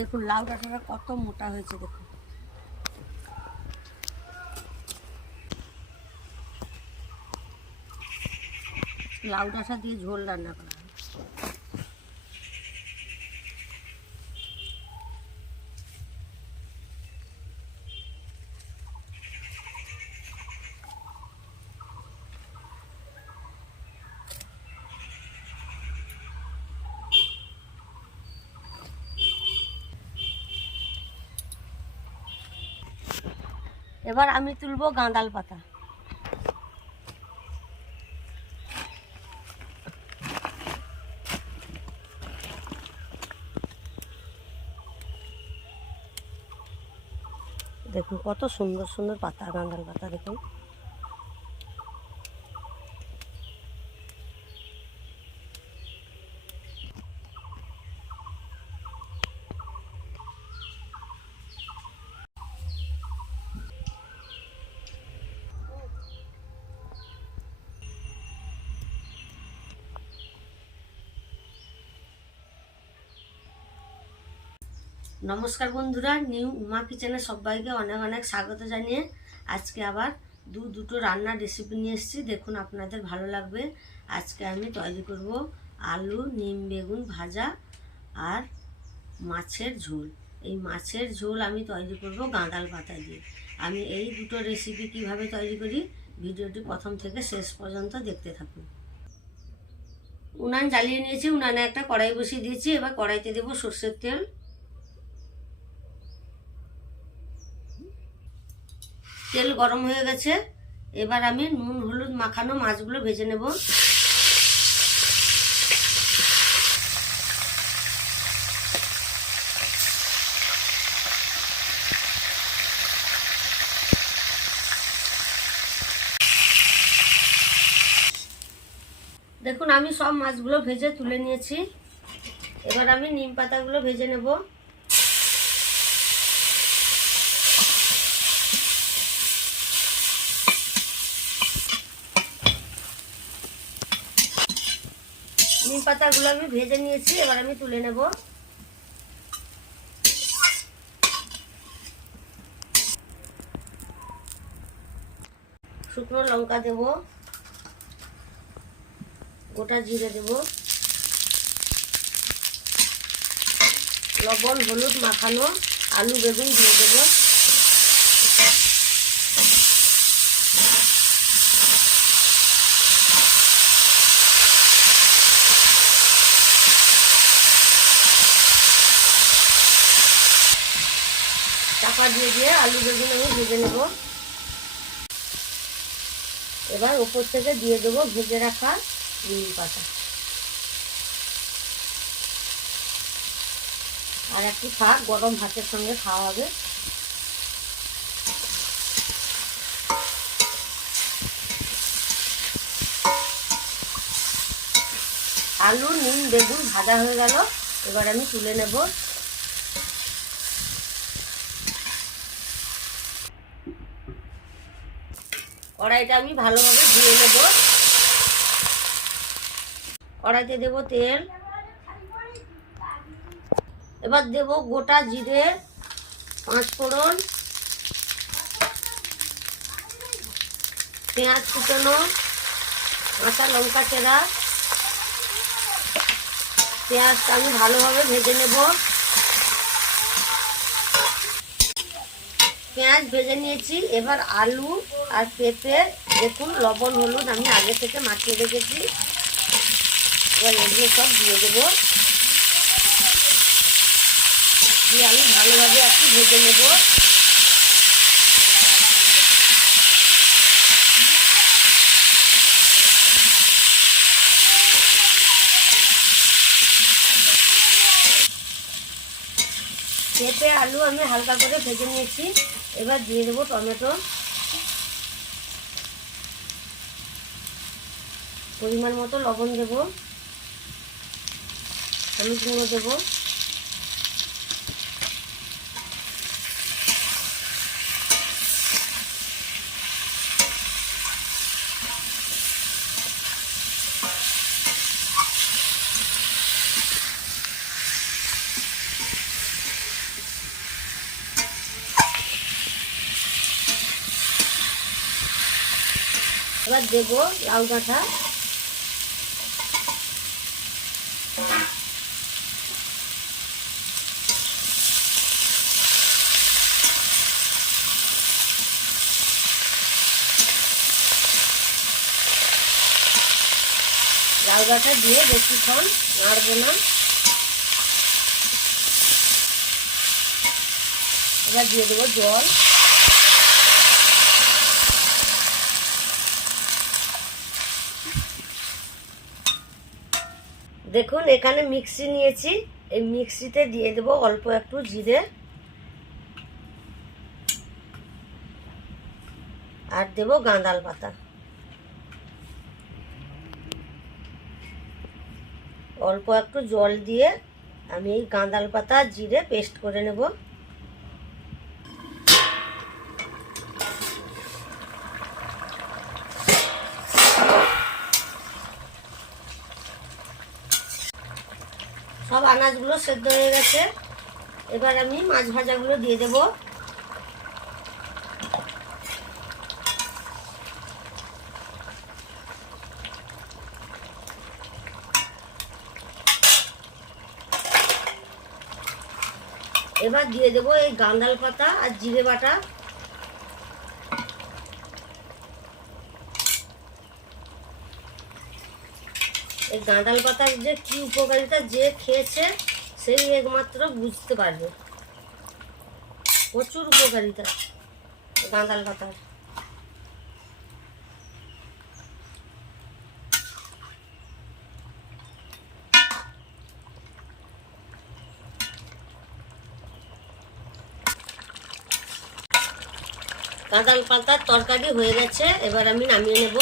দেখুন লাউ ডাঁটাটা কত মোটা হয়েছে দেখুন। লাউ ডাঁটা দিয়ে ঝোল রান্না করা হয়। এবার আমি তুলবো গাঁদাল পাতা। দেখুন কত সুন্দর সুন্দর পাতা গাঁদাল পাতা দেখুন। নমস্কার বন্ধুরা, নিউ উমা কিচেনে সবাইকে অনেক অনেক স্বাগত জানিয়ে আজকে আবার দু দুটো রান্নার রেসিপি নিয়ে এসেছি। দেখুন আপনাদের ভালো লাগবে। আজকে আমি তৈরি করব আলু, নিম, বেগুন ভাজা আর মাছের ঝোল। এই মাছের ঝোল আমি তৈরি করব গাঁদাল পাতা দিয়ে। আমি এই দুটো রেসিপি কীভাবে তৈরি করি ভিডিওটি প্রথম থেকে শেষ পর্যন্ত দেখতে থাকুন। উনান জ্বালিয়ে নিয়েছি। উনানে একটা কড়াই বসিয়ে দিয়েছি। এবার কড়াইতে দেবো সর্ষের তেল। তেল গরম হয়ে গেছে। এবার আমি নুন, হলুদ মাখানো মাছগুলো ভেজে নেব। দেখুন, আমি সব মাছগুলো ভেজে তুলে নিয়েছি। এবার আমি নিম পাতাগুলো ভেজে নেব। নিম পাতাগুলো আমি ভেজে নিয়েছি, এবার আমি তুলে নেব। শুকনো লঙ্কা দেব, গোটা জিরে দেব, লবণ, হলুদ মাখানো, আলু, বেগুন দিয়ে দেবো। চাপা দিয়ে দিয়ে আলু বেগুন আমি ভেজে নেব। এবার ওপর থেকে দিয়ে দেবো ভেজে রাখা নিম পাতা। আর একটি থাক, গরম ভাতের সঙ্গে খাওয়া হবে। আলু, নিম, বেগুন ভাজা হয়ে গেল। এবার আমি তুলে নেব কড়াইটা আমি ভালোভাবে ধুয়ে নেব। কড়াইতে দেব তেল। এবার দেব গোটা জিরে পাঁচ ফোড়ন পেঁয়াজ কুচানো, কাঁচা লঙ্কা চেরা। পেঁয়াজটা আমি ভালোভাবে ভেজে নেব। পেঁয়াজ ভেজে নিয়েছি। এবার আলু আর পেঁপে, দেখুন, লবণ, হলুদ আমি আগে থেকে মাখিয়ে রেখেছি। এবার এগুলো সব দিয়ে দেবো। দিয়ে আমি ভালোভাবে একটু ভেজে নেব। পেঁপে, আলু আমি হালকা করে ভেজে নিয়েছি। এবার দিয়ে দেবো টমেটো। পরিমাণ মতো লবণ দেব হলুদ গুঁড়ো দেব। এবার দেবো লাউ ডাঁটা। লাউ ডাঁটা দিয়ে বেশিক্ষণ নাড়বো না। এবার দিয়ে দেবো জল। দেখুন, এখানে মিক্সি নিয়েছি। এই মিক্সিতে দিয়ে দেবো অল্প একটু জিরে। আর দেবো গাঁদাল পাতা। অল্প একটু জল দিয়ে আমি এই গাঁদাল পাতা, জিরে পেস্ট করে নেব। সব আনাজগুলো সেদ্ধ হয়ে গেছে। এবার আমি মাছ ভাজাগুলো দিয়ে দেব। এবার দিয়ে দেবো এই গান্দাল পাতা আর জিরে বাটা। এই গাঁদাল পাতার যে কি উপকারিতা, যে খেয়েছে সেই একমাত্র বুঝতে পারবে। প্রচুর উপকারিতা গাঁদাল পাতার। গাঁদাল পাতার তরকারি হয়ে গেছে এবার আমি নামিয়ে নেব।